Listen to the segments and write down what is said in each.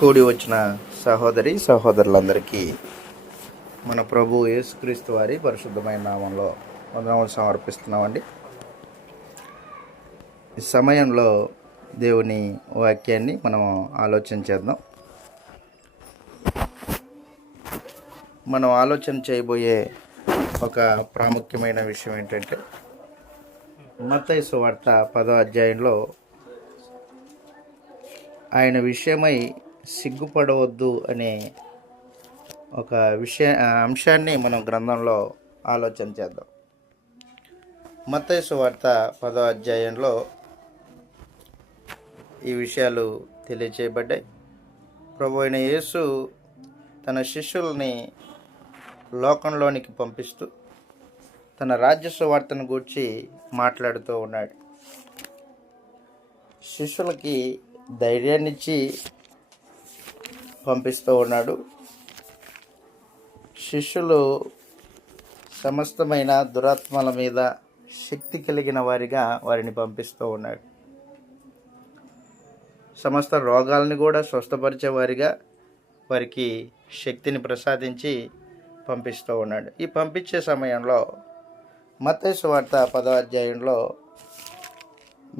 కూడి వచ్చిన సహోదరి సహోదరులందరికీ మన ప్రభు యేసుక్రీస్తు వారి పరిశుద్ధమైన నామంలో వందనములు సమర్పిస్తున్నామండి. ఈ సమయంలో దేవుని వాక్యాన్ని మనం ఆలోచన చేద్దాం. మనం ఆలోచన చేయబోయే ఒక ప్రాముఖ్యమైన విషయం ఏంటంటే, మత్తయి సువార్త 10వ అధ్యాయంలో ఆయన విషయమై సిగ్గుపడవద్దు అనే ఒక అంశాన్ని మనం గ్రంథంలో ఆలోచన చేద్దాం. మత్తయి సువార్త 10వ అధ్యాయంలో ఈ విషయాలు తెలియచేయబడ్డాయి. ప్రభు అయిన యేసు తన శిష్యుల్ని లోకంలోనికి పంపిస్తూ తన రాజ్య సువార్తను గూర్చి మాట్లాడుతూ ఉన్నాడు. శిష్యులకి ధైర్యాన్నిచ్చి పంపిస్తూ ఉన్నాడు. శిష్యులు సమస్తమైన దురాత్మల మీద శక్తి కలిగిన వారిగా వారిని పంపిస్తూ ఉన్నాడు. సమస్త రోగాలని కూడా స్వస్థపరిచే వారిగా వారికి శక్తిని ప్రసాదించి పంపిస్తూ ఉన్నాడు. ఈ పంపించే సమయంలో మత్తయి సువార్త 10వ అధ్యాయంలో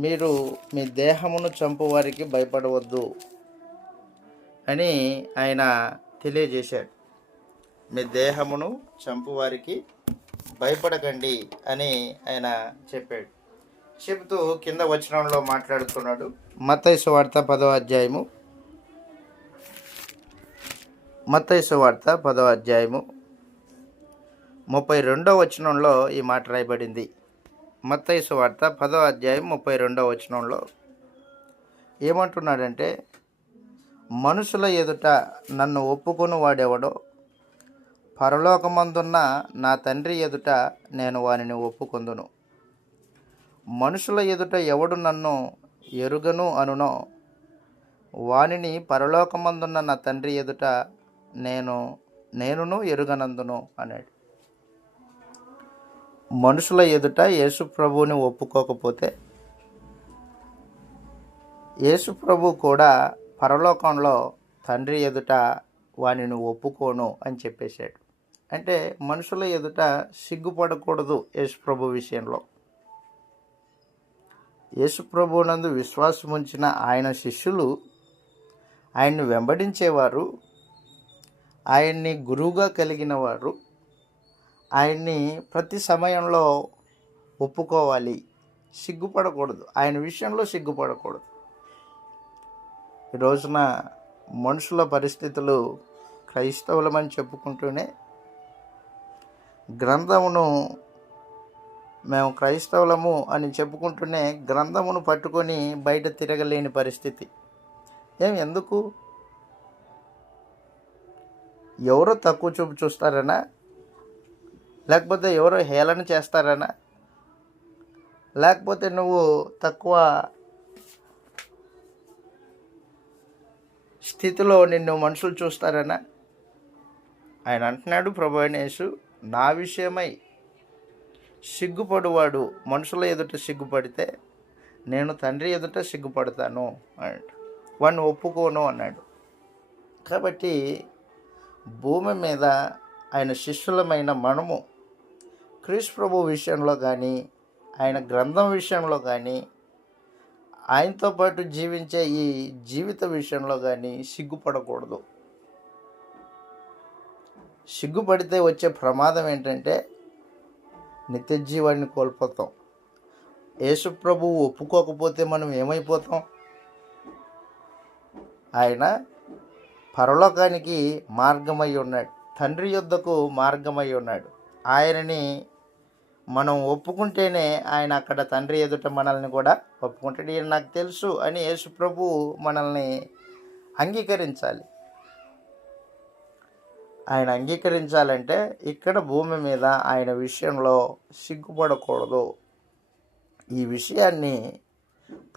మీరు మీ దేహమును చంపు వారికి భయపడవద్దు అని ఆయన తెలియజేశాడు. మీ దేహమును చంపు వారికి భయపడకండి అని ఆయన చెప్పాడు. చెబుతూ కింద వచనంలో మాట్లాడుతున్నాడు. మత్తయి సువార్త 10వ అధ్యాయము 32వ వచనంలో ఈ మాట రాయబడింది. మత్తయి సువార్త 10వ అధ్యాయం 32వ వచనంలో ఏమంటున్నాడంటే, మనుషుల ఎదుట నన్ను ఒప్పుకొని వాడెవడో పరలోకమందున్న నా తండ్రి ఎదుట నేను వానిని ఒప్పుకొందును. మనుషుల ఎదుట ఎవడు నన్ను ఎరుగను అనునో వానిని పరలోకమందున్న నా తండ్రి ఎదుట నేనును ఎరుగనందును అన్నాడు. మనుషుల ఎదుట యేసు ప్రభువుని ఒప్పుకోకపోతే యేసు ప్రభు కూడా పరలోకంలో తండ్రి ఎదుట వానిని ఒప్పుకోను అని చెప్పేశాడు. అంటే మనుషుల ఎదుట సిగ్గుపడకూడదు యేసు ప్రభు విషయంలో. యేసు ప్రభువునందు విశ్వాసం ఉంచిన ఆయన శిష్యులు ఆయన్ని వెంబడించేవారు, ఆయన్ని గురువుగా కలిగిన వారు ఆయన్ని ప్రతి సమయంలో ఒప్పుకోవాలి, సిగ్గుపడకూడదు, ఆయన విషయంలో సిగ్గుపడకూడదు. ఈ రోజున మనుషుల పరిస్థితులు క్రైస్తవులమని చెప్పుకుంటూనే గ్రంథమును మేము క్రైస్తవులము అని చెప్పుకుంటూనే గ్రంథమును పట్టుకొని బయట తిరగలేని పరిస్థితి. ఎందుకు? ఎవరో తక్కువ చూపు చూస్తారనా? లేకపోతే ఎవరో హేళన చేస్తారనా? లేకపోతే నువ్వు తక్కువ స్థితిలో నిన్ను మనుషులు చూస్తారనా? ఆయన అంటున్నాడు, ప్రభు అయిన యేసు, నా విషయమై సిగ్గుపడువాడు మనుషుల ఎదుట సిగ్గుపడితే నేను తండ్రి ఎదుట సిగ్గుపడతాను అన్నాడు. వాడిని ఒప్పుకోను అన్నాడు. కాబట్టి భూమి మీద ఆయన శిష్యులమైన మనము క్రీస్తు ప్రభు విషయంలో కానీ, ఆయన గ్రంథం విషయంలో కానీ, ఆయనతో పాటు జీవించే ఈ జీవిత విషయంలో కానీ సిగ్గుపడకూడదు. సిగ్గుపడితే వచ్చే ప్రమాదం ఏంటంటే నిత్య జీవాన్ని కోల్పోతాం. యేసు ప్రభువు ఒప్పుకోకపోతే మనం ఏమైపోతాం? ఆయన పరలోకానికి మార్గమై ఉన్నాడు, తండ్రి యొద్దకు మార్గమై ఉన్నాడు. ఆయనని మనం ఒప్పుకుంటేనే ఆయన అక్కడ తండ్రి ఎదుట మనల్ని కూడా ఒప్పుకుంటాడు. ఈయన నాకు తెలుసు అని యేసు ప్రభువు మనల్ని అంగీకరించాలి. ఆయన అంగీకరించాలంటే ఇక్కడ భూమి మీద ఆయన విషయంలో సిగ్గుపడకూడదు. ఈ విషయాన్ని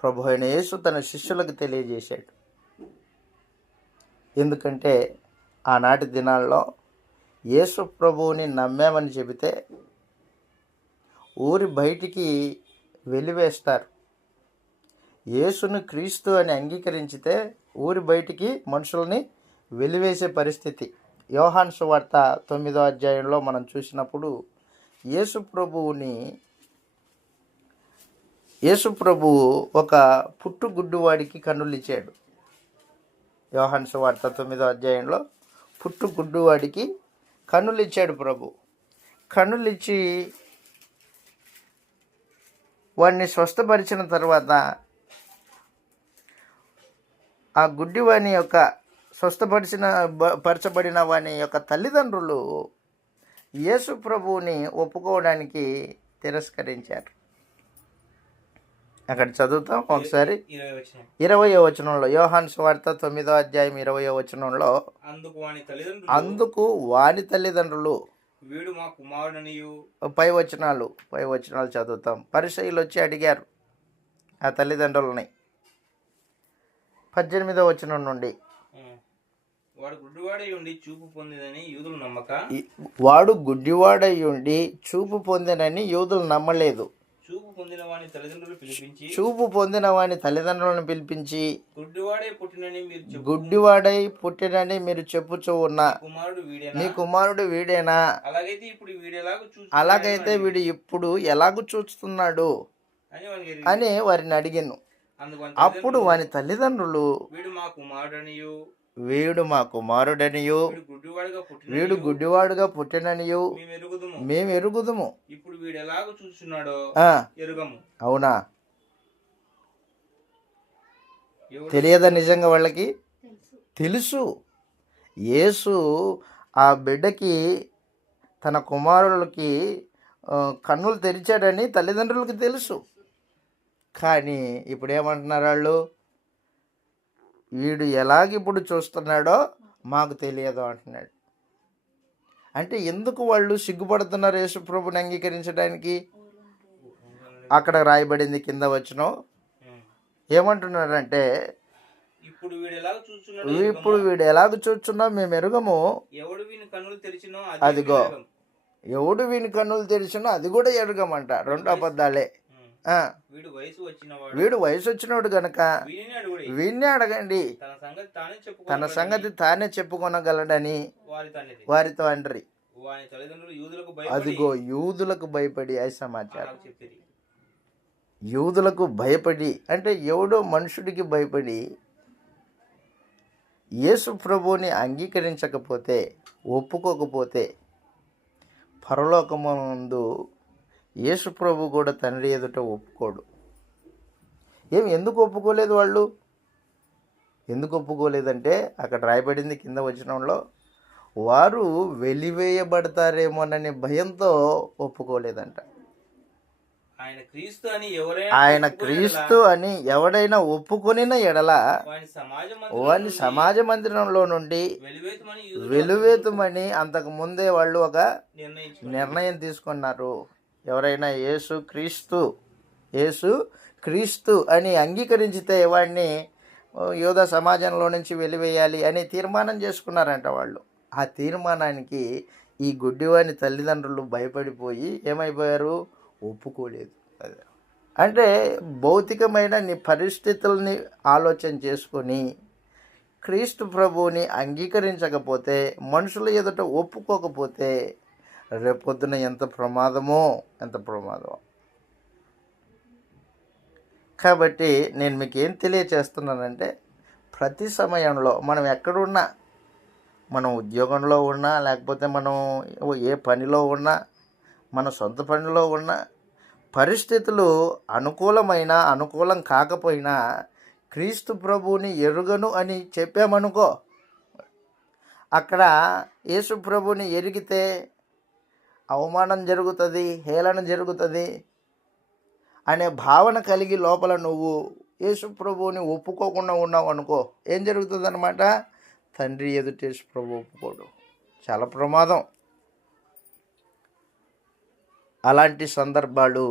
ప్రభు అయిన యేసు తన శిష్యులకు తెలియజేశాడు. ఎందుకంటే ఆనాటి దినాల్లో యేసు ప్రభువుని నమ్మామని చెబితే ఊరి బయటికి వెలివేస్తారు. యేసును క్రీస్తు అని అంగీకరించితే ఊరి బయటికి మనుషుల్ని వెలివేసే పరిస్థితి. యోహాను సువార్త 9వ అధ్యాయంలో మనం చూసినప్పుడు యేసు ప్రభువు ఒక పుట్టుగుడ్డువాడికి కన్నులు ఇచ్చాడు. యోహాను సువార్త 9వ అధ్యాయంలో పుట్టుగుడ్డువాడికి కన్నులు ఇచ్చాడు ప్రభు. కన్నులు ఇచ్చి వాడిని స్వస్థపరిచిన తర్వాత ఆ గుడ్డివాని యొక్క పరచబడిన వాని యొక్క తల్లిదండ్రులు యేసు ప్రభువుని ఒప్పుకోవడానికి తిరస్కరించారు. అక్కడ చదువుతాం ఒకసారి 20వ వచనంలో, యోహాను సువార్త 9వ అధ్యాయం 20వ వచనంలో, అందుకు వాని తల్లిదండ్రులు వీడు మా కుమారుడనియు. పై వచనాలు చదువుతాం. పరిసయ్యులు వచ్చి అడిగారు ఆ తల్లిదండ్రులని. 18వ వచనం నుండి, వాడు గుడ్డివాడై ఉండి చూపు పొందినని యూదులు నమ్మక, వాడు గుడ్డివాడై ఉండి చూపు పొందినని యూదులు నమ్మలేదు. చూపు పొందిన వాని తల్లిదండ్రులను పిలిపించి గుడ్డివాడై పుట్టినని మీరు చెప్పుచూ ఉన్న నీ కుమారుడు వీడేనా? అలాగైతే వీడు ఇప్పుడు ఎలాగూ చూస్తున్నాడు అని వారిని అడిగాను. అప్పుడు వాని తల్లిదండ్రులు వీడు మా కుమారుడనియు వీడు గుడ్డివాడుగా పుట్టిననియు మేము ఎరుగుదుము. ఇప్పుడు వీడు ఎలాగో చూస్తున్నాడో ఎరుగము. అవునా? తెలియదా? నిజంగా వాళ్ళకి తెలుసు. యేసు ఆ బిడ్డకి, తన కుమారులకి కన్నులు తెరిచాడని తల్లిదండ్రులకి తెలుసు. కానీ ఇప్పుడు ఏమంటున్నారు వాళ్ళు? వీడు ఎలాగిప్పుడు చూస్తున్నాడో మాకు తెలియదు అంటున్నాడు. అంటే ఎందుకు వాళ్ళు సిగ్గుపడుతున్నారు యేసు ప్రభుని అంగీకరించడానికి? అక్కడ రాయబడింది కింద వచనం ఏమంటున్నాడంటే, ఇప్పుడు వీడు ఎలాగ చూస్తున్నా మేము ఎరుగము. అదిగో ఎవడు వీని కన్నులు తెరిచినో అది కూడా ఎరుగమంట. రెండు అబద్ధాలే. వీడు వయసు వచ్చినోడు గనక వీడిని అడగండి, తన సంగతి తానే చెప్పుకొనగలడని వారి తండ్రి. అదిగో యూదులకు భయపడి, అది సమాచారం. యూదులకు భయపడి అంటే ఎవడో మనుషుడికి భయపడి యేసు ప్రభువుని అంగీకరించకపోతే, ఒప్పుకోకపోతే పరలోకమందు యేసు ప్రభు కూడా తండ్రి ఎదుట ఒప్పుకోడు. ఎందుకు ఒప్పుకోలేదు వాళ్ళు? ఎందుకు ఒప్పుకోలేదంటే అక్కడ రాయబడింది కింద వచనంలో, వారు వెలివేయబడతారేమోననే భయంతో ఒప్పుకోలేదంట. ఆయన క్రీస్తు అని ఎవడైనా ఒప్పుకొనిన ఎడల వాని సమాజ మందిరంలో నుండి వెలువేతుమని అంతకు ముందే వాళ్ళు ఒక నిర్ణయం తీసుకున్నారు. ఎవరైనా యేసు క్రీస్తు అని అంగీకరించితే వాడిని యూదా సమాజంలో నుంచి వెలివేయాలి అని తీర్మానం చేసుకున్నారంట వాళ్ళు. ఆ తీర్మానానికి ఈ గుడ్డివాని తల్లిదండ్రులు భయపడిపోయి ఏమైపోయారు? ఒప్పుకోలేదు. అంటే భౌతికమైన నీ పరిస్థితుల్ని ఆలోచన చేసుకొని క్రీస్తు ప్రభువుని అంగీకరించకపోతే, మనుషుల ఎదుట ఒప్పుకోకపోతే రేపొద్దున ఎంత ప్రమాదమో. కాబట్టి నేను మీకు ఏం తెలియచేస్తున్నానంటే, ప్రతి సమయంలో మనం ఎక్కడున్నా, మనం ఉద్యోగంలో ఉన్నా, లేకపోతే మనం ఏ పనిలో ఉన్నా, మన సొంత పనిలో ఉన్నా, పరిస్థితులు అనుకూలం కాకపోయినా క్రీస్తు ప్రభువుని ఎరుగను అని చెప్పామనుకో, అక్కడ యేసు ప్రభువుని ఎరిగితే అవమానం జరుగుతుంది, హేళన జరుగుతుంది అనే భావన కలిగి లోపల నువ్వు యేసు ప్రభువుని ఒప్పుకోకుండా ఉన్నావు అనుకో, ఏం జరుగుతుంది అన్నమాట? తండ్రి ఎదుట యేసు ప్రభు ఒప్పుకోడు. చాలా ప్రమాదం. అలాంటి సందర్భాలు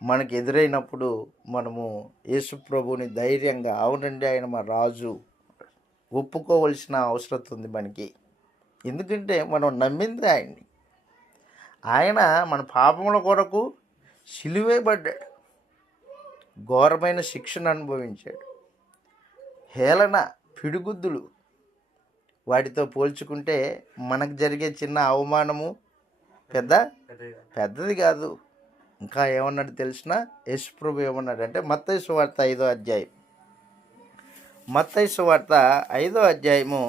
మనకు ఎదురైనప్పుడు మనము యేసు ప్రభువుని ధైర్యంగా, అవునండి ఆయన మా రాజు, ఒప్పుకోవలసిన అవసరం ఉంది మనకి. ఎందుకంటే మనం నమ్మింది ఆయన్ని. ఆయన మన పాపముల కొరకు సిలువేయబడ్డాడు. ఘోరమైన శిక్షను అనుభవించాడు. హేళన, పిడిగుద్దులు, వాటితో పోల్చుకుంటే మనకు జరిగే చిన్న అవమానము పెద్దది కాదు. ఇంకా ఏమన్నాడు తెలిసిన? యేసు ప్రభు ఏమన్నాడంటే మత్తయి సువార్త 5వ అధ్యాయం, మత్తయి సువార్త 5వ అధ్యాయము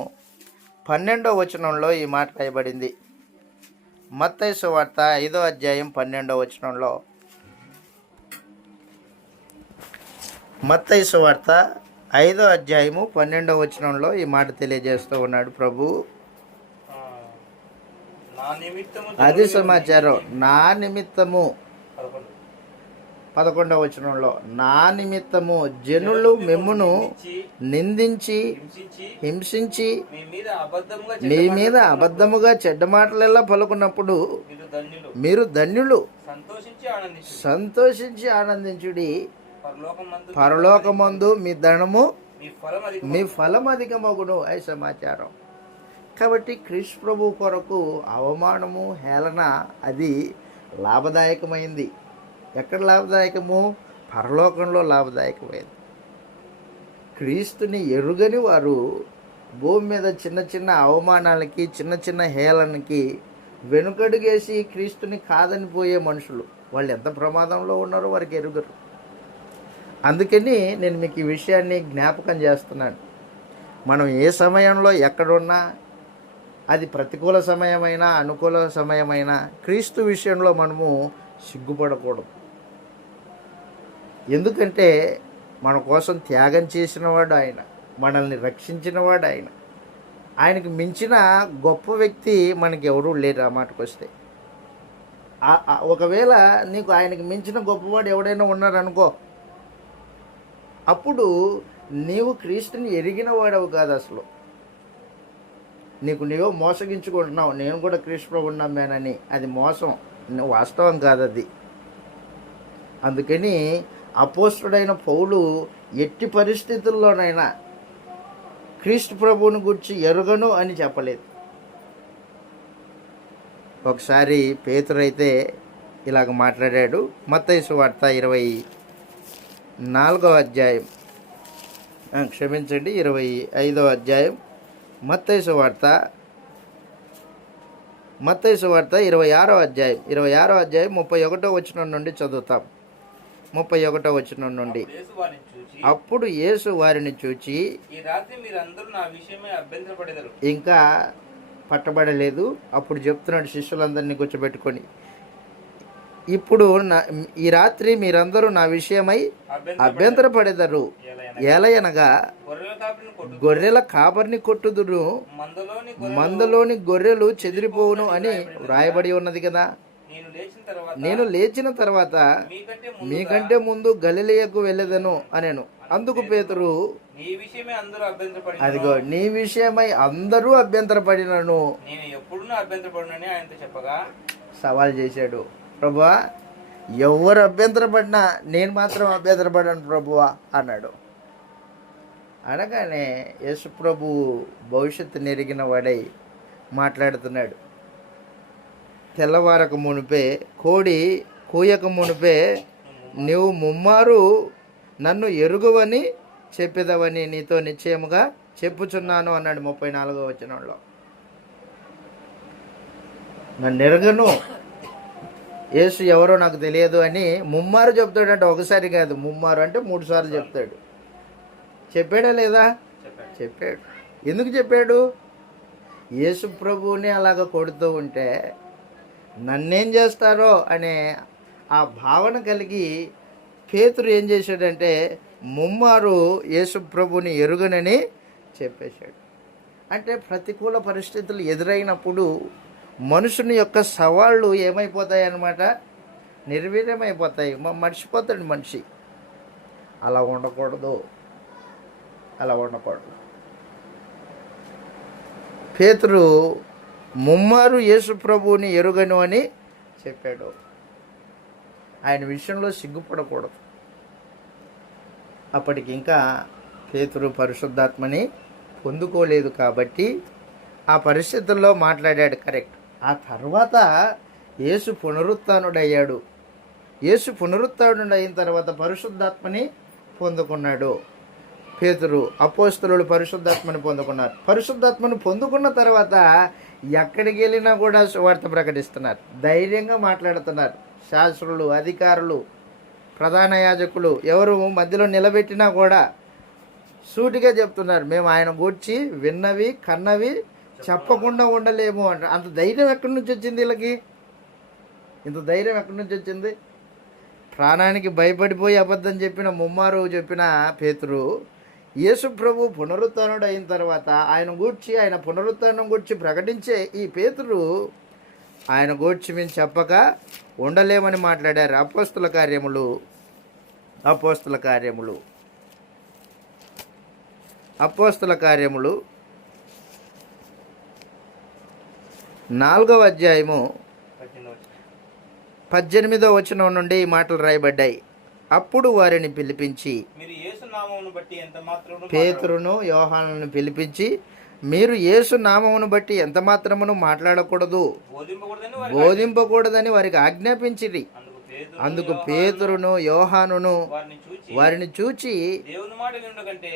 12వ వచనంలో ఈ మాట రాయబడింది. మత్తయి సువార్త 5వ అధ్యాయం 12వ వచనంలో, మత్తయి సువార్త 5వ అధ్యాయము 12వ వచనంలో ఈ మాట తెలియజేస్తూ ఉన్నాడు ప్రభు. అది సమాచారం. నా నిమిత్తము 11వ వచనంలో, నా నిమిత్తము జనులు మిమ్మును నిందించి హింసించి మీ మీద అబద్ధముగా చెడ్డ మాటలెల్లా పలుకున్నప్పుడు మీరు ధన్యులు, సంతోషించి ఆనందించుడి, పరలోకమందు మీ ధనము మీ ఫలం అధికమగును. అయి సమాచారం. కాబట్టి క్రీస్తు ప్రభు కొరకు అవమానము, హేళన అది లాభదాయకమైంది. ఎక్కడ లాభదాయకము? పరలోకంలో లాభదాయకమైంది. క్రీస్తుని ఎరుగని వారు భూమి మీద చిన్న చిన్న అవమానాలకి, చిన్న చిన్న హేళనకి వెనుకడుగేసి క్రీస్తుని కాదని పోయే మనుషులు, వాళ్ళు ఎంత ప్రమాదంలో ఉన్నారో వారికి ఎరుగరు. అందుకని నేను మీకు ఈ విషయాన్ని జ్ఞాపకం చేస్తున్నాను. మనం ఏ సమయంలో ఎక్కడున్నా, అది ప్రతికూల సమయమైనా అనుకూల సమయమైనా, క్రీస్తు విషయంలో మనము సిగ్గుపడకూడదు. ఎందుకంటే మన కోసం త్యాగం చేసినవాడు ఆయన, మనల్ని రక్షించినవాడు ఆయన. ఆయనకు మించిన గొప్ప వ్యక్తి మనకి ఎవరూ లేరు. ఆ మాటకు వస్తే, ఒకవేళ నీకు ఆయనకు మించిన గొప్పవాడు ఎవడైనా ఉన్నారనుకో, అప్పుడు నీవు క్రీస్తుని ఎరిగిన వాడవు కాదు. అసలు నీవో మోసగించుకుంటున్నావు, నేను కూడా క్రీస్తు ప్రభువుని నమ్మానని. అది మోసం, వాస్తవం కాదు అది. అందుకని అపోస్తుడైన పౌలు ఎట్టి పరిస్థితుల్లోనైనా క్రీస్తు ప్రభువుని గురించి ఎరుగను అని చెప్పలేదు. ఒకసారి పేతురైతే ఇలాగ మాట్లాడాడు. మత్తయి సువార్త 24వ అధ్యాయం, 25వ అధ్యాయం, మత్తయి సువార్త 26వ అధ్యాయం 31వ వచనం నుండి చదువుతాం. 31వ వచనం నుండి, అప్పుడు యేసు వారిని చూచి, ఇంకా పట్టబడలేదు, అప్పుడు చెప్తున్నాడు శిష్యులందరినీ కూర్చోబెట్టుకొని, ఇప్పుడు ఈ రాత్రి మీరందరూ నా విషయమై అభ్యంతరపడెదరు. ఎలయనగా గొర్రెల కాపరిని కొట్టుదురు, మందలోని గొర్రెలు చెదిరిపోవును అని వ్రాయబడి ఉన్నది కదా. నేను లేచిన తర్వాత మీకంటే ముందు గలిలయకు వెళ్ళేదను అనేను. అందుకు పేతురు, అదిగో నీ విషయమై అందరూ అభ్యంతరపడినను సవాల్ చేశాడు. ప్రభువా, ఎవరు అభ్యంతరపడినా నేను మాత్రం అభ్యంతరపడను ప్రభువా అన్నాడు. అనగానే యేసు ప్రభు భవిష్యత్తు నెరిగిన వాడై మాట్లాడుతున్నాడు. తెల్లవారక మునిపే, కోడి కూయక మునిపే నీవు ముమ్మారు నన్ను ఎరుగవని చెప్పేదవని నీతో నిశ్చయముగా చెప్పుచున్నాను అన్నాడు 34వ వచనంలో. నన్ను ఎరగను, యేసు ఎవరో నాకు తెలియదు అని ముమ్మారు చెప్తాడంటే, ఒకసారి కాదు, ముమ్మారు అంటే 3 సార్లు చెప్తాడు. చెప్పాడా లేదా? చెప్పాడు. ఎందుకు చెప్పాడు? యేసు ప్రభువుని అలాగ కొడుతూ ఉంటే నన్నేం చేస్తారో అనే ఆ భావన కలిగి పేతురు ఏం చేశాడంటే ముమ్మారు యేసు ప్రభుని ఎరుగనని చెప్పేశాడు. అంటే ప్రతికూల పరిస్థితులు ఎదురైనప్పుడు మనుషుని యొక్క సవాళ్ళు ఏమైపోతాయి అన్నమాట, నిర్వీర్యమైపోతాయి. మర్చిపోతాడు మనిషి. అలా ఉండకూడదు. పేతురు ముమ్మారు యేసు ప్రభువుని ఎరుగను అని చెప్పాడు. ఆయన విషయంలో సిగ్గుపడకూడదు. అప్పటికి ఇంకా పేతురు పరిశుద్ధాత్మని పొందుకోలేదు కాబట్టి ఆ పరిస్థితుల్లో మాట్లాడాడు, కరెక్ట్. ఆ తర్వాత యేసు పునరుత్థానుడయ్యాడు. యేసు పునరుత్థానుడు అయిన తర్వాత పరిశుద్ధాత్మని పొందుకున్నాడు. పేతురు, అపోస్తలులు పరిశుద్ధాత్మని పొందుకున్నారు. పరిశుద్ధాత్మను పొందుకున్న తర్వాత ఎక్కడికి వెళ్ళినా కూడా సువార్త ప్రకటిస్తున్నారు, ధైర్యంగా మాట్లాడుతున్నారు. శాస్త్రులు, అధికారులు, ప్రధాన యాజకులు ఎవరు మధ్యలో నిలబెట్టినా కూడా సూటిగా చెప్తున్నారు, మేము ఆయన గూర్చి విన్నవి కన్నవి చెప్పకుండా ఉండలేము అంట. అంత ధైర్యం ఎక్కడి నుంచి వచ్చింది వీళ్ళకి? ఇంత ధైర్యం ఎక్కడి నుంచి వచ్చింది? ప్రాణానికి భయపడిపోయి అబద్ధం చెప్పిన ముమ్మారు చెప్పిన పేతురు యేసు ప్రభు పునరుత్థానుడు అయిన తర్వాత ఆయన గూర్చి, ఆయన పునరుత్థానం గూర్చి ప్రకటించే ఈ పేతురు ఆయన గూర్చి మేము చెప్పక ఉండలేమని మాట్లాడారు. అపోస్తుల కార్యములు 4వ అధ్యాయము 18వ వచనం నుండి ఈ మాటలు రాయబడ్డాయి. అప్పుడు వారిని పిలిపించి, పేతురును యోహానును పిలిపించి, మీరు యేసు నామమును బట్టి ఎంత మాత్రమును మాట్లాడకూడదు, బోధింపకూడదని వారికి ఆజ్ఞాపించిరి. అందుకు పేతురును యోహానును వారిని చూచి,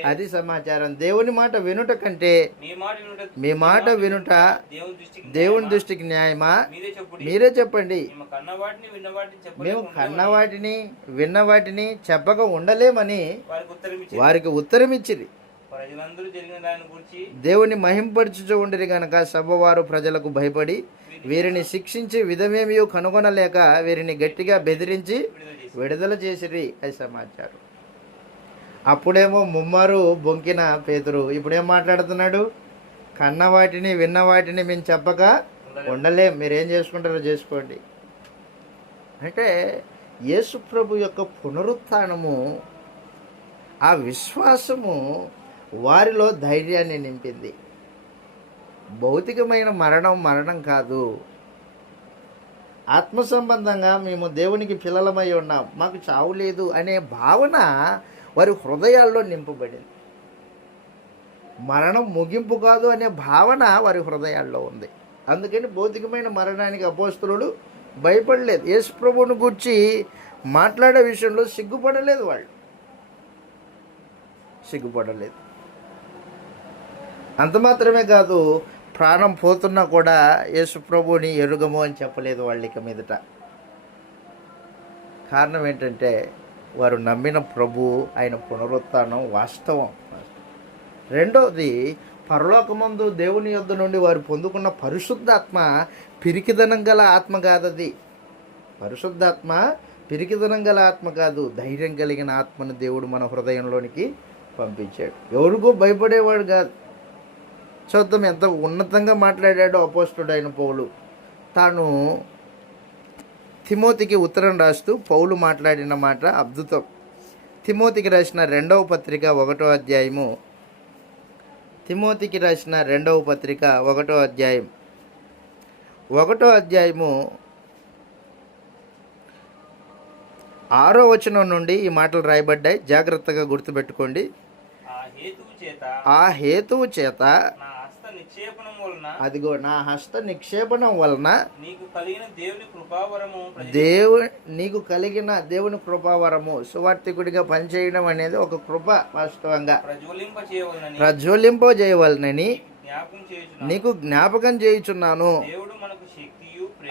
అది సమాచారం, దేవుని మాట వినుట కంటే మీ మాట వినుట దేవుని దృష్టికి న్యాయమా? మీరే చెప్పండి. మేము కన్నవాటిని విన్నవాటిని చెప్పక ఉండలేమని వారికి ఉత్తరమిచ్చిరి. దేవుని మహింపరచుచూ ఉండిరి గనక సభవారు ప్రజలకు భయపడి వీరిని శిక్షించి విధమేమీ కనుగొనలేక వీరిని గట్టిగా బెదిరించి విడుదల చేసిరి. అది సమాచారం. అప్పుడేమో ముమ్మారు బొంకిన పేతురు ఇప్పుడేం మాట్లాడుతున్నాడు? కన్నవాటిని విన్నవాటిని మేము చెప్పక ఉండలేం, మీరేం చేసుకుంటారో చేసుకోండి అంటే యేసు ప్రభు యొక్క పునరుత్థానము, ఆ విశ్వాసము వారిలో ధైర్యాన్ని నింపింది. భౌతికమైన మరణం కాదు. ఆత్మ సంబంధంగా మేము దేవునికి పిల్లలమై ఉన్నాం, మాకు చావు లేదు అనే భావన వారి హృదయాల్లో నింపబడింది. మరణం ముగింపు కాదు అనే భావన వారి హృదయాల్లో ఉంది. అందుకని భౌతికమైన మరణానికి అపోస్తలులు భయపడలేదు. యేసు ప్రభువును గూర్చి మాట్లాడే విషయంలో సిగ్గుపడలేదు. అంత మాత్రమే కాదు, ప్రాణం పోతున్నా కూడా యేసు ప్రభువుని ఎరుగము అని చెప్పలేదు వాళ్ళు ఇక మీదట. కారణం ఏంటంటే వారు నమ్మిన ప్రభు, ఆయన పునరుత్థానం వాస్తవం. రెండవది, పరలోకమందు దేవుని యొద్ద నుండి వారు పొందుకున్న పరిశుద్ధాత్మ పిరికిదనం గల ఆత్మ కాదది. పరిశుద్ధాత్మ పిరికిదనం గల ఆత్మ కాదు, ధైర్యం కలిగిన ఆత్మను దేవుడు మన హృదయంలోనికి పంపించాడు. ఎవరికో భయపడేవాడు కాదు. చూద్దాం ఎంత ఉన్నతంగా మాట్లాడాడో అపోస్తలుడైన పౌలు. తాను తిమోతికి ఉత్తరం రాస్తూ పౌలు మాట్లాడిన మాట అద్భుతం. తిమోతికి రాసిన 2వ పత్రిక 1వ అధ్యాయము, 1వ అధ్యాయము 6వ వచనం నుండి ఈ మాటలు రాయబడ్డాయి. జాగ్రత్తగా గుర్తుపెట్టుకోండి. ఆ హేతువు చేత అదిగో నా హస్త నిక్షేపణం వలన నీకు కలిగిన దేవుని కృపావరము, సువార్తికుడిగా పనిచేయడం అనేది ఒక కృప. వాస్తవంగా ప్రజ్వలింపజేయవలనని నీకు జ్ఞాపకం చేయుచున్నాను.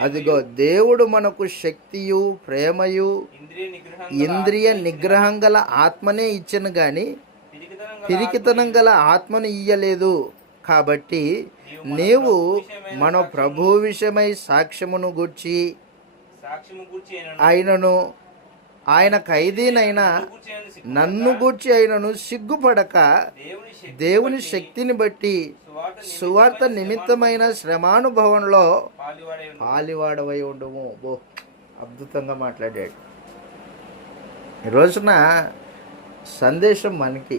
అదిగో దేవుడు మనకు శక్తియు ప్రేమయు ఇంద్రియ నిగ్రహం గల ఆత్మనే ఇచ్చను గాని పిరికితనం గల ఆత్మను ఇయ్యలేదు. కాబట్టి నీవు మన ప్రభు విషయమై సాక్ష్యమును గూర్చి అయినను ఆయన ఖైదీనైనా నన్ను గూర్చి అయినను సిగ్గుపడక దేవుని శక్తిని బట్టి సువార్త నిమిత్తమైన శ్రమానుభవంలో పాలివాడవై ఉండుము. అద్భుతంగా మాట్లాడాడు. ఈ రోజున సందేశం మనకి,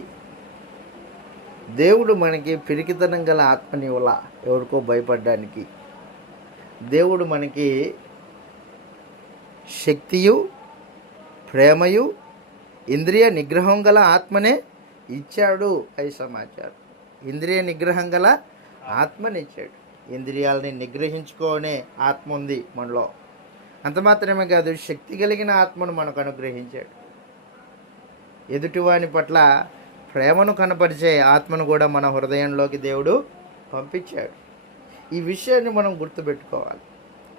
దేవుడు మనకి పిరికితనం గల ఆత్మనివ్వలా ఎవరికో భయపడడానికి. దేవుడు మనకి శక్తియు ప్రేమయు ఇంద్రియ నిగ్రహం గల ఆత్మనే ఇచ్చాడు. అది సమాచారం. ఇంద్రియ నిగ్రహం గల ఆత్మని ఇచ్చాడు. ఇంద్రియాలని నిగ్రహించుకోనే ఆత్మ ఉంది మనలో. అంత మాత్రమే కాదు, శక్తి కలిగిన ఆత్మను మనకు అనుగ్రహించాడు. ఎదుటివాని పట్ల ప్రేమను కనపరిచే ఆత్మను కూడా మన హృదయంలోకి దేవుడు పంపించాడు. ఈ విషయాన్ని మనం గుర్తుపెట్టుకోవాలి.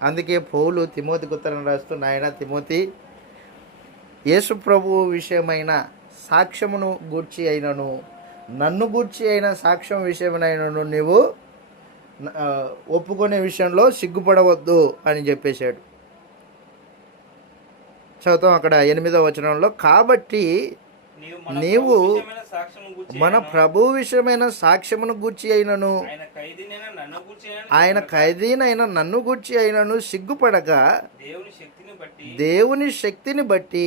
అందుకే పౌలు తిమోతికి ఉత్తరం రాస్తూ, నాయన తిమోతి, యేసు ప్రభువు విషయమైన సాక్ష్యమును గూర్చి అయినను, నన్ను గూర్చి అయిన సాక్ష్యం విషయమైనను నీవు ఒప్పుకునే విషయంలో సిగ్గుపడవద్దు అని చెప్పేశాడు. చదువుతాం అక్కడ 8వ వచనంలో, కాబట్టి నీవు మన ప్రభు విషయమైన సాక్ష్యమును గూర్చి అయినను, ఆయన ఖైదీనైన నన్ను గూర్చి అయినను సిగ్గుపడక దేవుని శక్తిని బట్టి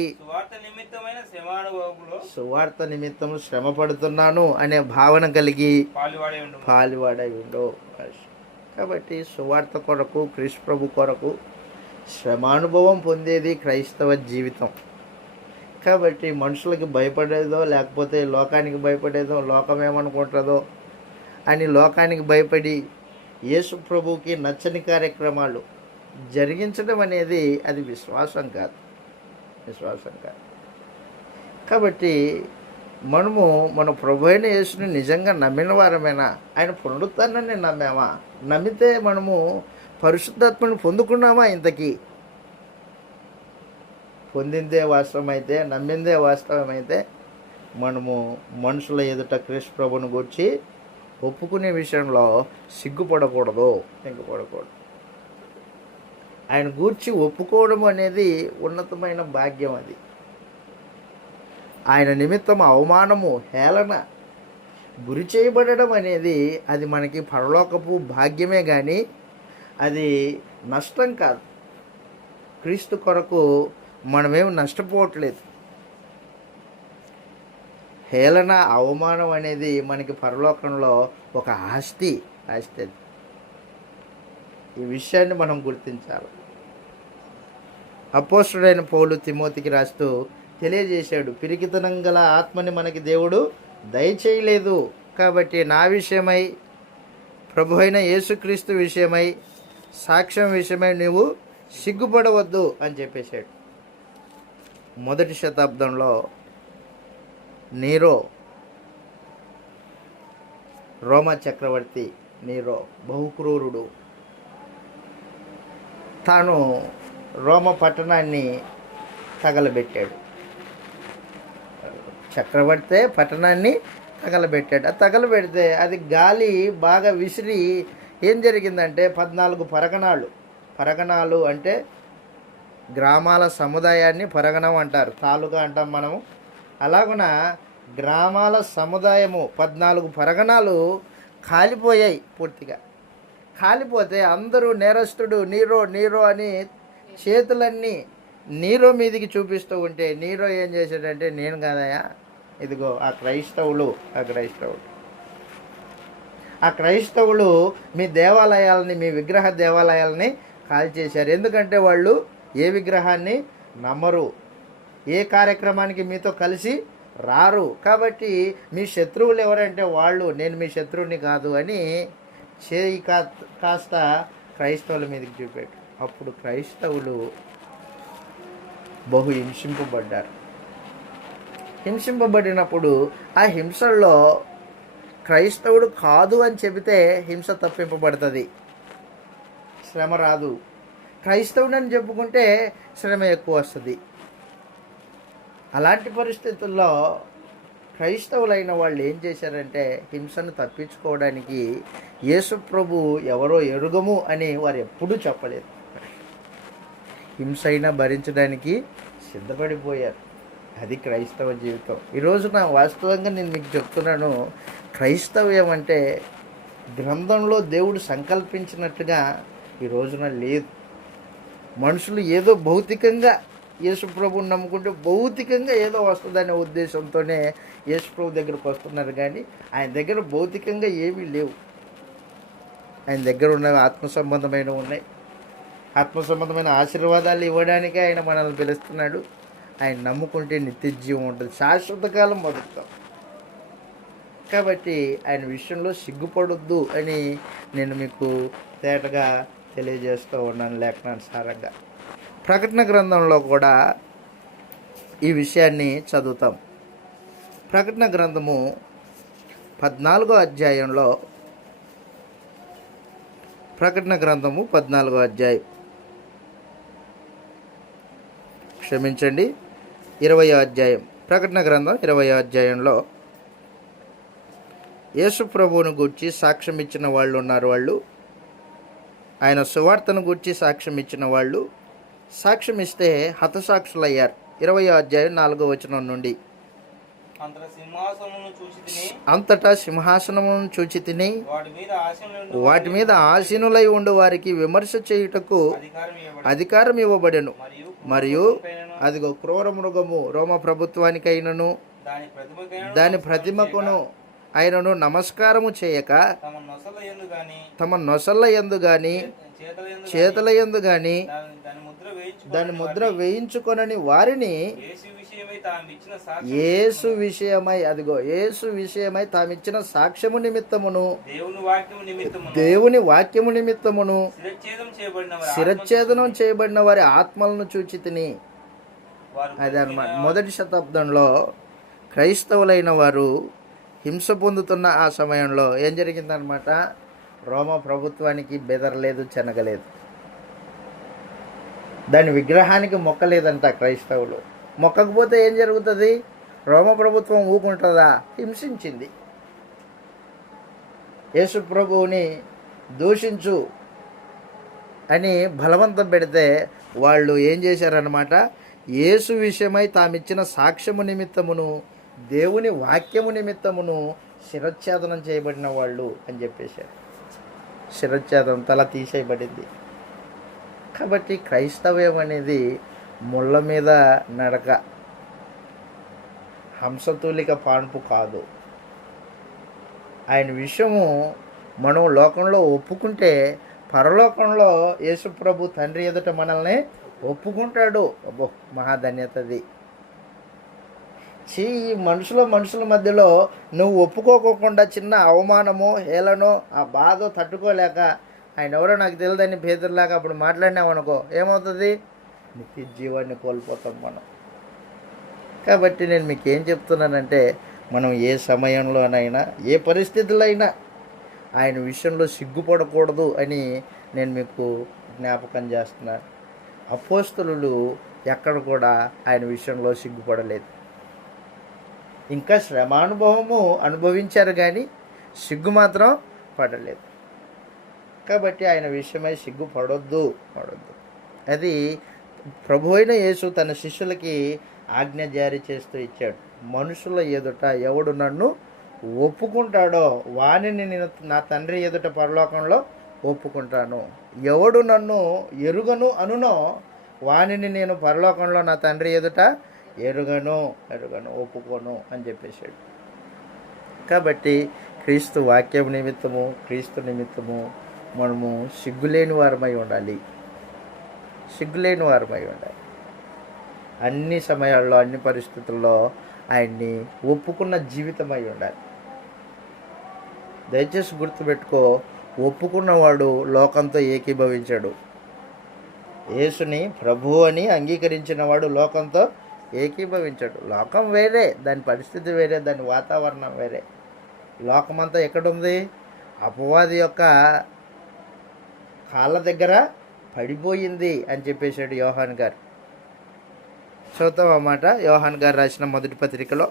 సువార్త నిమిత్తము శ్రమ పడుతున్నాను అనే భావన కలిగి పాలువాడై ఉండు. కాబట్టి సువార్త కొరకు, క్రీస్తు ప్రభు కొరకు శ్రమానుభవం పొందేది క్రైస్తవ జీవితం. కాబట్టి మనుషులకి భయపడేదో, లేకపోతే లోకానికి భయపడేదో, లోకం ఏమనుకుంటుందో అని లోకానికి భయపడి యేసు ప్రభువుకి నచ్చని కార్యక్రమాలు జరిగించడం అనేది అది విశ్వాసం కాదు. కాబట్టి మనము మన ప్రభు అయిన యేసుని నిజంగా నమ్మిన వారమేనా? ఆయన పునరుత్థానాన్ని నమ్మామా? నమ్మితే మనము పరిశుద్ధాత్మను పొందుకున్నామా? ఇంతకీ పొందిందే వాస్తవమైతే, నమ్మిందే వాస్తవమైతే మనము మనుషుల ఎదుట క్రీస్తు ప్రభుని గూర్చి ఒప్పుకునే విషయంలో సిగ్గుపడకూడదు. ఆయన గూర్చి ఒప్పుకోవడం అనేది ఉన్నతమైన భాగ్యం. అది ఆయన నిమిత్తం అవమానము, హేళన గురి చేయబడడం అనేది అది మనకి పరలోకపు భాగ్యమే కానీ అది నష్టం కాదు. క్రీస్తు కొరకు మనమేం నష్టపోవట్లేదు. హేళన, అవమానం అనేది మనకి పరలోకంలో ఒక ఆస్తి అది. ఈ విషయాన్ని మనం గుర్తించాలి. అపోస్తుడైన పౌలు తిమోతికి రాస్తూ తెలియజేశాడు, పిరికితనం గల ఆత్మని మనకి దేవుడు దయచేయలేదు. కాబట్టి నా విషయమై, ప్రభు అయిన యేసుక్రీస్తు విషయమై, సాక్ష్యం విషయమై నీవు సిగ్గుపడవద్దు అని చెప్పేశాడు. 1వ శతాబ్దంలో నీరో, రోమా చక్రవర్తి నీరో బహుక్రూరుడు, తాను రోమ పట్టణాన్ని తగలబెట్టాడు. చక్రవర్తి పట్టణాన్ని తగలబెట్టాడు. ఆ తగలబెడితే అది గాలి బాగా విసిరి ఏం జరిగిందంటే 14 పరగణాలు అంటే గ్రామాల సముదాయాన్ని పరగణం అంటారు, తాలూకా అంటాం మనము. అలాగున గ్రామాల సముదాయము 14 పరగణాలు కాలిపోయాయి. పూర్తిగా కాలిపోతే అందరూ నేరస్తుడు నీరో అని చేతులన్నీ నీరో మీదికి చూపిస్తూ ఉంటే నీరో ఏం చేశాడంటే, నేను కాదయా, ఇదిగో ఆ క్రైస్తవులు మీ దేవాలయాలని, మీ విగ్రహ దేవాలయాలని కాల్చేశారు. ఎందుకంటే వాళ్ళు ఏ విగ్రహాన్ని నమ్మరు, ఏ కార్యక్రమానికి మీతో కలిసి రారు. కాబట్టి మీ శత్రువులు ఎవరంటే వాళ్ళు, నేను మీ శత్రువుని కాదు అని చేయి కాస్త క్రైస్తవుల మీదకి చూపాడు. అప్పుడు క్రైస్తవులు బహు హింసింపబడినప్పుడు ఆ హింసల్లో క్రైస్తవుడు కాదు అని చెబితే హింస తప్పింపబడుతుంది, శ్రమ రాదు. క్రైస్తవుడు అని చెప్పుకుంటే శ్రమ ఎక్కువ వస్తుంది. అలాంటి పరిస్థితుల్లో క్రైస్తవులైన వాళ్ళు ఏం చేశారంటే, హింసను తప్పించుకోవడానికి యేసు ప్రభు ఎవరో ఎరుగము అని వారు ఎప్పుడూ చెప్పలేదు. హింస అయినా భరించడానికి సిద్ధపడిపోయారు. అది క్రైస్తవ జీవితం. ఈ రోజున వాస్తవంగా నేను మీకు చెప్తున్నాను, క్రైస్తవ్యం అంటే గ్రంథంలో దేవుడు సంకల్పించినట్టుగా ఈ రోజున లేదు. మనుషులు ఏదో భౌతికంగా యేసు ప్రభువుని నమ్ముకుంటే భౌతికంగా ఏదో వస్తుందనే ఉద్దేశంతోనే యేసు ప్రభు దగ్గరకు వస్తున్నారు, కానీ ఆయన దగ్గర భౌతికంగా ఏమీ లేవు. ఆయన దగ్గర ఉన్నవి ఆత్మ సంబంధమైనవి ఉన్నాయి. ఆత్మ సంబంధమైన ఆశీర్వాదాలు ఇవ్వడానికే ఆయన మనల్ని పిలుస్తున్నాడు. ఆయన నమ్ముకుంటే నిత్య జీవం ఉంటుంది, శాశ్వత కాలం బతుకుతాం. కాబట్టి ఆయన విషయంలో సిగ్గుపడొద్దు అని నేను మీకు తేటగా తెలియజేస్తూ ఉన్నాను లేఖనానుసారంగా. ప్రకటన గ్రంథంలో కూడా ఈ విషయాన్ని చదువుతాం. ప్రకటన గ్రంథము 14వ అధ్యాయంలో, ప్రకటన గ్రంథము 14వ అధ్యాయం, క్షమించండి 20వ అధ్యాయం, ప్రకటన గ్రంథం 20వ అధ్యాయంలో యేసు ప్రభువును గూర్చి సాక్ష్యం ఇచ్చిన వాళ్ళు ఉన్నారు. వాళ్ళు ఆయన సువార్తను గూర్చి సాక్ష్యం ఇచ్చిన వాళ్ళు సాక్ష్యం ఇస్తే హతసాక్షులయ్యారు. 20వ అధ్యాయం 4వ వచనం నుండి, అంతటా సింహాసనమును చూచి తిని వాటి మీద ఆసీనులై ఉండు వారికి విమర్శ చేయుటకు అధికారం ఇవ్వబడెను. మరియు అదిగో క్రూర మృగము రోమ ప్రభుత్వానికైనను దాని ప్రతిమకును ఆయనను నమస్కారము చేయక తమ నొసళ్ళ యందు గాని చేతుల యందు గాని దాని ముద్ర వేయించుకొనని వారిని యేసు విషయమై, అదిగో యేసు విషయమై తామిచ్చిన సాక్ష్యము నిమిత్తమును దేవుని వాక్యము నిమిత్తమును శిరచ్ఛేదనం చేయబడిన వారి ఆత్మలను చూచి తిని. అదే అన్నమాట. మొదటి శతాబ్దంలో క్రైస్తవులైన వారు హింస పొందుతున్న ఆ సమయంలో ఏం జరిగిందనమాట? రోమ ప్రభుత్వానికి బెదరలేదు, చెనగలేదు. దాని విగ్రహానికి మొక్కలేదంట క్రైస్తవులు. మొక్కకపోతే ఏం జరుగుతుంది? రోమ ప్రభుత్వం ఊకుంటుందా? హింసించింది. యేసు ప్రభువుని దూషించు అని బలవంతం పెడితే వాళ్ళు ఏం చేశారనమాట? యేసు విషయమై తామిచ్చిన సాక్ష్యము నిమిత్తమును దేవుని వాక్యము నిమిత్తమును శిరచ్ఛేదనం చేయబడిన వాళ్ళు అని చెప్పేశారు. శిరచ్ఛేదం, తల తీసేయబడింది. కాబట్టి క్రైస్తవ్యం అనేది ముళ్ళ మీద నడక, హంసతూలిక పాన్పు కాదు. ఆయన విషయము మనం లోకంలో ఒప్పుకుంటే పరలోకంలో యేసుప్రభు తండ్రి ఎదుట మనల్ని ఒప్పుకుంటాడు. అబ్బో, మహాధన్యతది. ఈ మనుషుల మధ్యలో నువ్వు ఒప్పుకోకుండా చిన్న అవమానమో హేళనో ఆ బాధ తట్టుకోలేక ఆయన ఎవరో నాకు తెలియదని పేదలాగా అప్పుడు మాట్లాడినామనుకో, ఏమవుతుంది? నిత్య జీవాన్ని కోల్పోతాం మనం. కాబట్టి నేను మీకు ఏం చెప్తున్నానంటే, మనం ఏ సమయంలోనైనా ఏ పరిస్థితుల్లో అయినా ఆయన విషయంలో సిగ్గుపడకూడదు అని నేను మీకు జ్ఞాపకం చేస్తున్నాను. అపోస్తలులు ఎక్కడ కూడా ఆయన విషయంలో సిగ్గుపడలేదు. ఇంకా శ్రమానుభవము అనుభవించారు కానీ సిగ్గు మాత్రం పడలేదు. కాబట్టి ఆయన విషయమై సిగ్గుపడొద్దు. అది ప్రభు అయిన యేసు తన శిష్యులకి ఆజ్ఞ జారీ చేస్తూ ఇచ్చాడు. మనుషుల ఎదుట ఎవడు నన్ను ఒప్పుకుంటాడో వానిని నేను నా తండ్రి ఎదుట పరలోకంలో ఒప్పుకుంటాను. ఎవడు నన్ను ఎరుగను అనునో వానిని నేను పరలోకంలో నా తండ్రి ఎదుట ఎరుగను ఒప్పుకోను అని చెప్పేశాడు. కాబట్టి క్రీస్తు వాక్యం నిమిత్తము, క్రీస్తు నిమిత్తము మనము సిగ్గులేని వారమై ఉండాలి. అన్ని సమయాల్లో, అన్ని పరిస్థితుల్లో ఆయన్ని ఒప్పుకున్న జీవితమై ఉండాలి. దయచేసి గుర్తుపెట్టుకో, ఒప్పుకున్నవాడు లోకంతో ఏకీభవించాడు. యేసుని ప్రభు అని అంగీకరించిన వాడు లోకంతో ఏకీభవించాడు. లోకం వేరే, దాని పరిస్థితి వేరే, దాని వాతావరణం వేరే. లోకమంతా ఎక్కడుంది? అపవాది యొక్క కాళ్ళ దగ్గర పడిపోయింది అని చెప్పేశాడు యోహాన్ గారు. చూద్దాం అన్నమాట. యోహాన్ గారు రాసిన మొదటి పత్రికలో,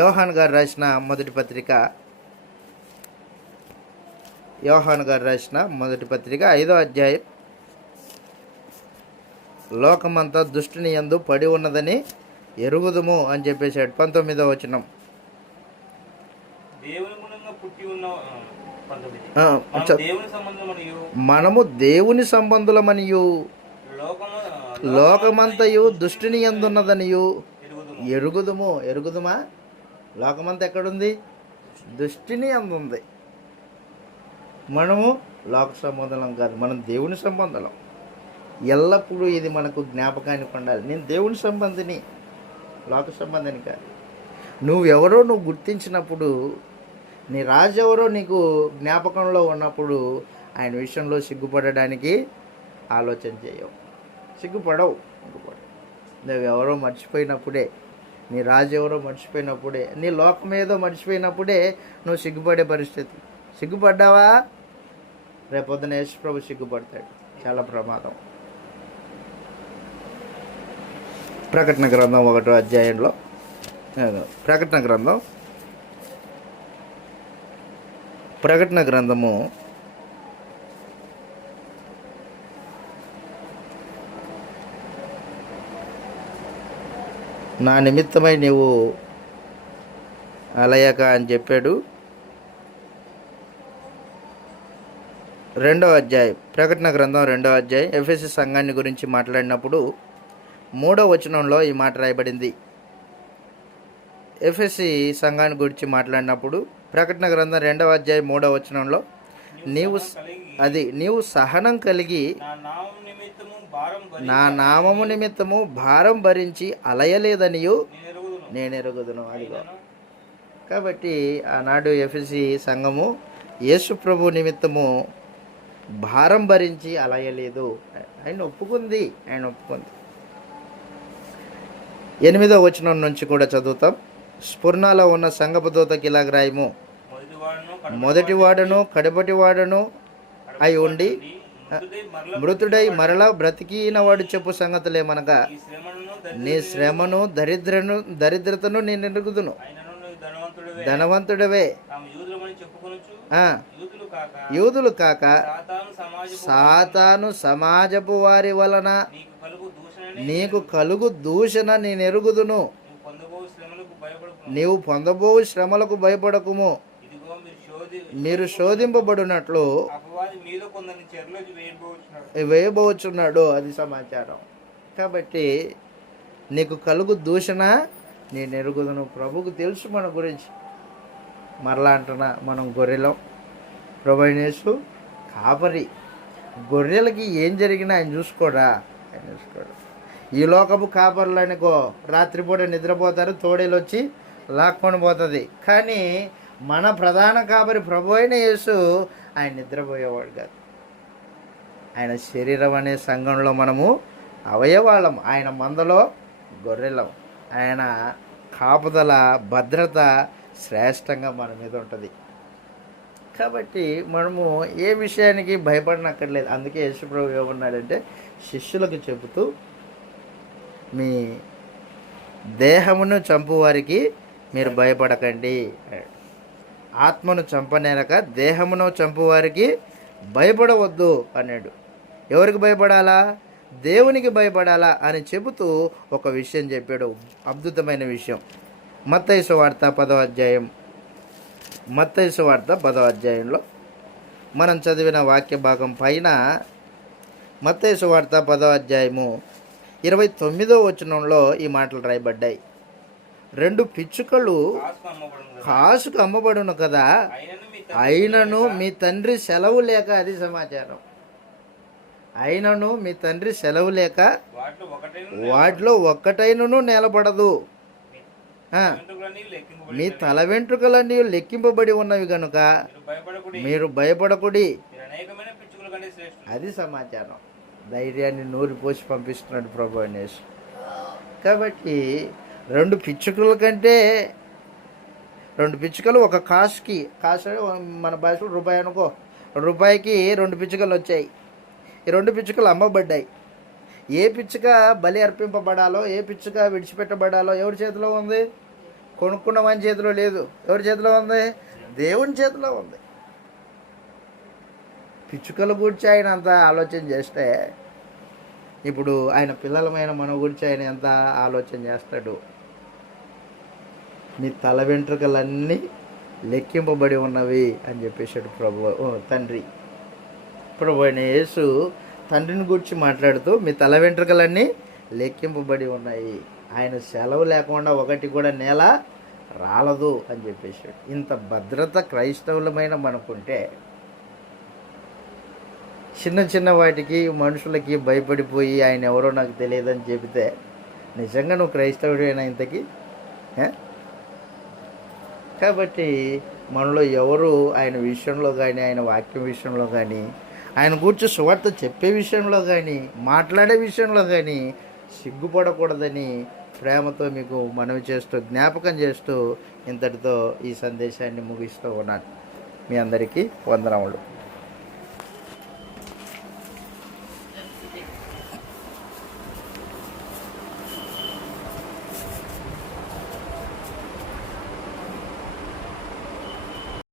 యోహాన్ గారు రాసిన మొదటి పత్రిక 5వ అధ్యాయం, లోకమంతా దుష్టుని యందు పడి ఉన్నదని ఎరుగుదుము అని చెప్పేశాడు. 19వ వచనం, మనము దేవుని సంబంధులమనియు లోకమంతయు దుష్టుని యందున్నదనియు ఎరుగుదుమా? లోకమంతా ఎక్కడుంది? దుష్టిని అందుంది. మనము లోక సంబంధం కాదు, మనం దేవుని సంబంధం. ఎల్లప్పుడూ ఇది మనకు జ్ఞాపకానికి ఉండాలి. నేను దేవుని సంబంధిని, లోక సంబంధిని కాదు. నువ్వెవరో నువ్వు గుర్తించినప్పుడు, నీ రాజు ఎవరో నీకు జ్ఞాపకంలో ఉన్నప్పుడు ఆయన విషయంలో సిగ్గుపడడానికి ఆలోచన చేయవు, సిగ్గుపడవు. నువ్వెవరో మర్చిపోయినప్పుడే, నీ రాజు ఎవరో మర్చిపోయినప్పుడే, నీ లోకం ఏదో మర్చిపోయినప్పుడే నువ్వు సిగ్గుపడే పరిస్థితి. సిగ్గుపడ్డావా, రేపొద్దున యేసు ప్రభు సిగ్గుపడతాడు. చాలా ప్రమాదం. ప్రకటన గ్రంథం 1వ అధ్యాయంలో, ప్రకటన గ్రంథము నా నిమిత్తమై నీవు అలయక అని చెప్పాడు. 2వ అధ్యాయం, ప్రకటన గ్రంథం 2వ అధ్యాయం ఎఫెసీ సంఘాన్ని గురించి మాట్లాడినప్పుడు 3వ వచనంలో ఈ మాట రాయబడింది. ఎఫెసీ సంఘాన్ని గురించి మాట్లాడినప్పుడు ప్రకటన గ్రంథం 2వ అధ్యాయం 3వ వచనంలో నీవు సహనం కలిగి నా నామము నిమిత్తము భారం భరించి అలయలేదనియు నేను ఎరుగుదును. అదిగో, కాబట్టి ఆనాడు ఎఫెసీ సంఘము యేసు ప్రభు నిమిత్తము భారం భరించి అలయలేదు. ఆయన ఒప్పుకుంది. 8వ వచనం నుంచి కూడా చదువుతాం. స్ఫుర్ణలో ఉన్న సంగపు దూతకి ఇలాగ రాయము, మొదటివాడును కడపటివాడును అయి ఉండి మృతుడై మరలా బ్రతికిన వాడు చెప్పు సంగతులేమనగా, నీ శ్రమను దరిద్రతను నేను ఎరుగుదును. ధనవంతుడవే, యూదులు కాక సాతాను సమాజపు వారి వలన నీకు కలుగు దూషణ నేను ఎరుగుదును. నీవు పొందబో శ్రమలకు భయపడకుము. మీరు శోధింపబడినట్లు వేయబోచున్నాడు. అది సమాచారం. కాబట్టి నీకు కలుగు దూషణ నేను ఎరుగుదును. ప్రభుకు తెలుసు మన గురించి. మరలా అంటున్నా, మనం గొర్రెలం. ప్రభు యేసు కాపరి. గొర్రెలకి ఏం జరిగినా ఆయన చూసుకోడా? ఆయన చూసుకోడు. ఈ లోకపు కాపర్లు అనుకో, రాత్రిపూట నిద్రపోతారు, తోడేలు వచ్చి లాక్కొని పోతుంది. కానీ మన ప్రధాన కాపరి ప్రభు అయిన యేసు ఆయన నిద్రపోయేవాడు కాదు. ఆయన శరీరం అనే సంఘంలో మనము అవయవాళ్ళం, ఆయన మందలో గొర్రెలం. ఆయన కాపుదల, భద్రత శ్రేష్టంగా మన మీద ఉంటుంది. కాబట్టి మనము ఏ విషయానికి భయపడనక్కర్లేదు. అందుకే యేసు ప్రభు ఏమన్నాడంటే, శిష్యులకు చెబుతూ, మీ దేహమును చంపువారికి మీరు భయపడకండి. ఆత్మను చంపనేరక దేహమును చంపువారికి భయపడవద్దు అన్నాడు. ఎవరికి భయపడాలా? దేవునికి భయపడాలా అని చెబుతూ ఒక విషయం చెప్పాడు, అద్భుతమైన విషయం. మత్తయి సువార్త 10వ అధ్యాయం, మత్తయి సువార్త 10వ అధ్యాయంలో మనం చదివిన వాక్య భాగం పైన మత్తయి సువార్త 10వ అధ్యాయము 29వ వచనంలో ఈ మాటలు రాయబడ్డాయి. 2 పిచ్చుకలు కాసుకు అమ్మబడును కదా, అయినను మీ తండ్రి సెలవు లేక, అది సమాచారం. అయినను మీ తండ్రి సెలవు లేక వాటిలో ఒక్కటైనను నేలపడదు. మీ తల వెంట్రుకలన్నీ లెక్కింపబడి ఉన్నవి కనుక మీరు భయపడకుడి. అది సమాచారం. ధైర్యాన్ని నూరి పోసి పంపిస్తున్నాడు ప్రభు అనేసి. కాబట్టి 2 పిచ్చుకల కంటే, 2 పిచ్చుకలు ఒక కాసుకి, కాసు మన భాషలో రూపాయి అనుకో, రూపాయికి 2 పిచ్చుకలు వచ్చాయి. ఈ 2 పిచ్చుకలు అమ్మబడ్డాయి. ఏ పిచ్చుక బలి అర్పింపబడాలో, ఏ పిచ్చుక విడిచిపెట్టబడాలో ఎవరి చేతిలో ఉంది? కొనుక్కున్న వాని చేతిలో లేదు. ఎవరి చేతిలో ఉంది? దేవుని చేతిలో ఉంది. పిచ్చుకల గురించి ఆయన అంత ఆలోచన చేస్తే, ఇప్పుడు ఆయన పిల్లలమైన మన గురించి ఆయన ఎంత ఆలోచన చేస్తాడు. నీ తల వెంట్రుకలన్నీ లెక్కింపబడి ఉన్నవి అని చెప్పేశాడు తండ్రి. ప్రభు అయిన యేసు తండ్రిని గురించి మాట్లాడుతూ, మీ తల వెంట్రుకలన్నీ లెక్కింపబడి ఉన్నాయి. ఆయన సెలవు లేకుండా ఒకటి కూడా నేల రాలదు అని చెప్పేశాడు. ఇంత భద్రత క్రైస్తవులమైన మనకుంటే, చిన్న చిన్న వాటికి మనుషులకి భయపడిపోయి ఆయన ఎవరో నాకు తెలియదని చెబితే నిజంగా నువ్వు క్రైస్తవుడైనా ఇంతకీ? కాబట్టి మనలో ఎవరు ఆయన విషయంలో కానీ, ఆయన వాక్యం విషయంలో కానీ ఆయన కూర్చో సువార్త చెప్పే విషయంలో కానీ మాట్లాడే విషయంలో కానీ సిగ్గుపడకూడదని ప్రేమతో మీకు మనవి చేస్తూ జ్ఞాపకం చేస్తూ ఇంతటితో ఈ సందేశాన్ని ముగిస్తూ ఉన్నాను. మీ అందరికీ వందనములు.